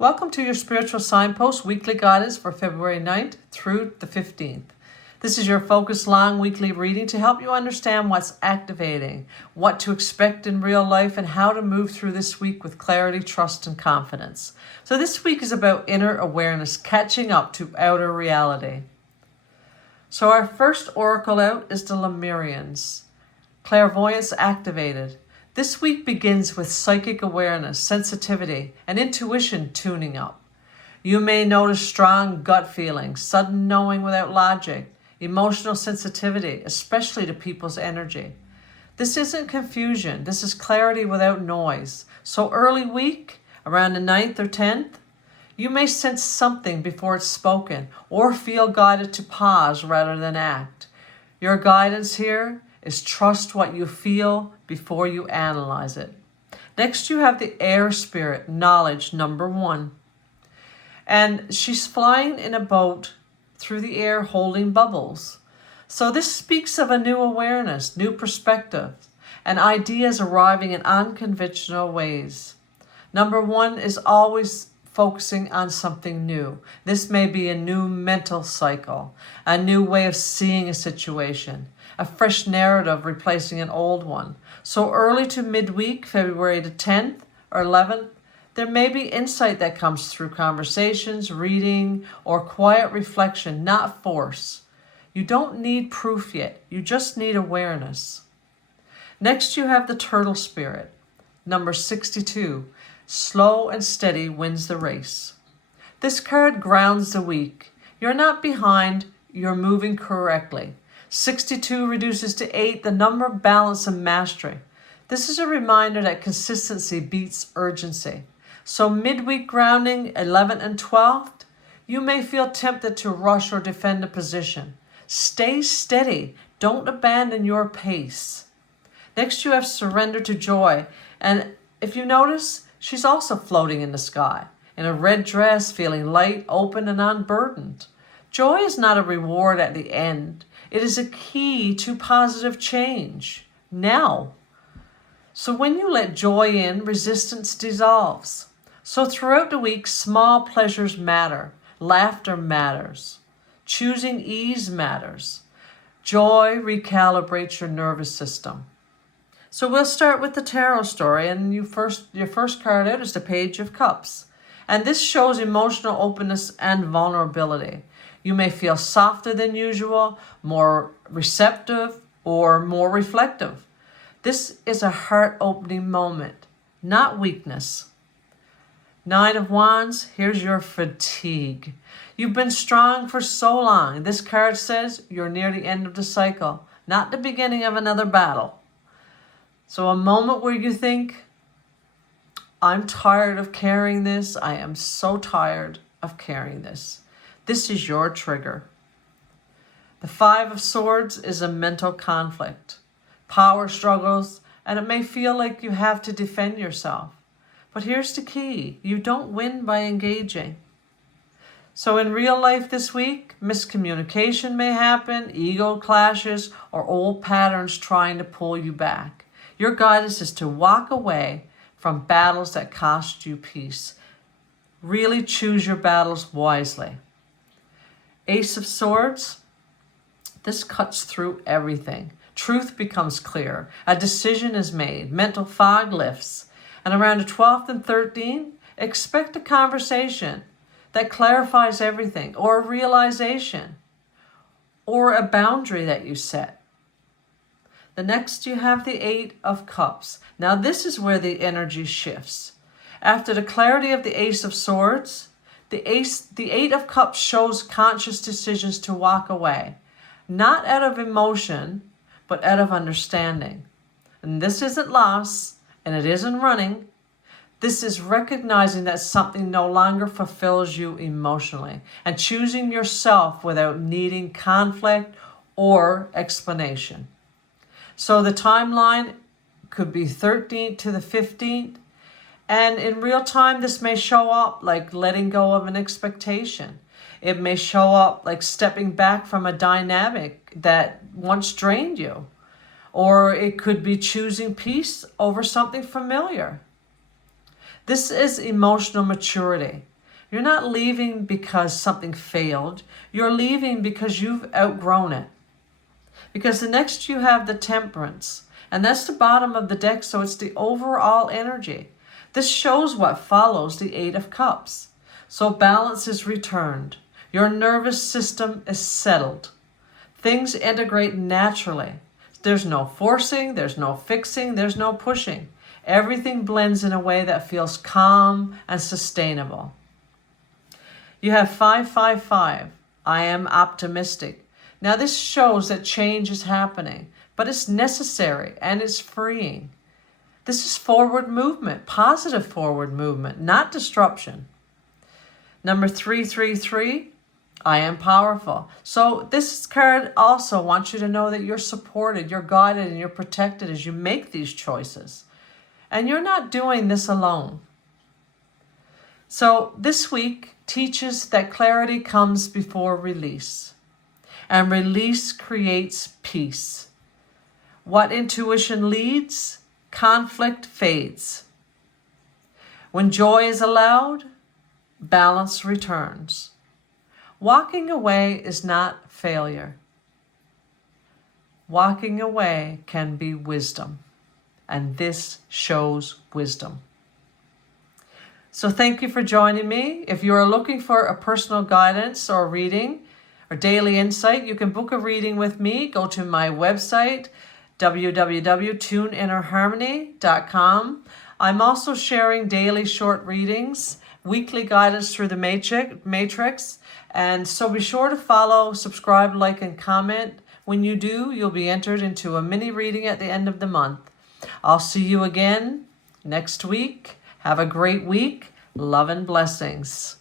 Welcome to your Spiritual Signpost weekly guidance for February 9th through the 15th. This is your focused long weekly reading to help you understand what's activating, what to expect in real life, and how to move through this week with clarity, trust, and confidence. So this week is about inner awareness, catching up to outer reality. So our first oracle out is the Lemurians. Clairvoyance activated. This week begins with psychic awareness, sensitivity, and intuition tuning up. You may notice strong gut feelings, sudden knowing without logic, emotional sensitivity, especially to people's energy. This isn't confusion. This is clarity without noise. So early week, around the 9th or 10th, you may sense something before it's spoken or feel guided to pause rather than act. Your guidance here is trust what you feel before you analyze it. Next, you have the air spirit, knowledge, number 1. And she's flying in a boat through the air holding bubbles. So this speaks of a new awareness, new perspective, and ideas arriving in unconventional ways. Number 1 is always focusing on something new. This may be a new mental cycle, a new way of seeing a situation, a fresh narrative replacing an old one. So early to midweek, February the 10th or 11th, there may be insight that comes through conversations, reading, or quiet reflection, not force. You don't need proof yet. You just need awareness. Next, you have the turtle spirit, number 62. Slow and steady wins the race. This card grounds the week. You're not behind, you're moving correctly. 62 reduces to 8, the number of balance and mastery. This is a reminder that consistency beats urgency. So midweek grounding, 11th and 12th, you may feel tempted to rush or defend a position. Stay steady. Don't abandon your pace. Next, you have surrender to joy. And if you notice, she's also floating in the sky, in a red dress, feeling light, open, and unburdened. Joy is not a reward at the end. It is a key to positive change, now. So when you let joy in, resistance dissolves. So throughout the week, small pleasures matter. Laughter matters. Choosing ease matters. Joy recalibrates your nervous system. So we'll start with the tarot story, and your first card out is the Page of Cups. And this shows emotional openness and vulnerability. You may feel softer than usual, more receptive, or more reflective. This is a heart-opening moment, not weakness. 9 of Wands, here's your fatigue. You've been strong for so long. This card says you're near the end of the cycle, not the beginning of another battle. So a moment where you think, I'm tired of carrying this. I am so tired of carrying this. This is your trigger. The 5 of Swords is a mental conflict, power struggles, and it may feel like you have to defend yourself. But here's the key. You don't win by engaging. So in real life this week, miscommunication may happen, ego clashes, or old patterns trying to pull you back. Your guidance is to walk away from battles that cost you peace. Really choose your battles wisely. Ace of Swords, this cuts through everything. Truth becomes clear. A decision is made. Mental fog lifts. And around the 12th and 13th, expect a conversation that clarifies everything, or a realization, or a boundary that you set. The next, you have the 8 of Cups. Now this is where the energy shifts. After the clarity of the Ace of Swords, the 8 of Cups shows conscious decisions to walk away, not out of emotion, but out of understanding. And this isn't loss, and it isn't running. This is recognizing that something no longer fulfills you emotionally and choosing yourself without needing conflict or explanation. So the timeline could be 13th to the 15th. And in real time, this may show up like letting go of an expectation. It may show up like stepping back from a dynamic that once drained you. Or it could be choosing peace over something familiar. This is emotional maturity. You're not leaving because something failed. You're leaving because you've outgrown it. Because the next you have the Temperance, and that's the bottom of the deck, so it's the overall energy. This shows what follows the Eight of Cups. So balance is returned. Your nervous system is settled. Things integrate naturally. There's no forcing, there's no fixing, there's no pushing. Everything blends in a way that feels calm and sustainable. You have 555. I am optimistic. Now this shows that change is happening, but it's necessary and it's freeing. This is forward movement, positive forward movement, not disruption. Number 333, I am powerful. So this card also wants you to know that you're supported, you're guided, and you're protected as you make these choices. And you're not doing this alone. So this week teaches that clarity comes before release. And release creates peace. What intuition leads, conflict fades. When joy is allowed, balance returns. Walking away is not failure. Walking away can be wisdom, and this shows wisdom. So thank you for joining me. If you are looking for a personal guidance or reading or daily insight, you can book a reading with me. Go to my website, www.tuneinnerharmony.com. I'm also sharing daily short readings, weekly guidance through the matrix. And so be sure to follow, subscribe, like, and comment. When you do, you'll be entered into a mini reading at the end of the month. I'll see you again next week. Have a great week. Love and blessings.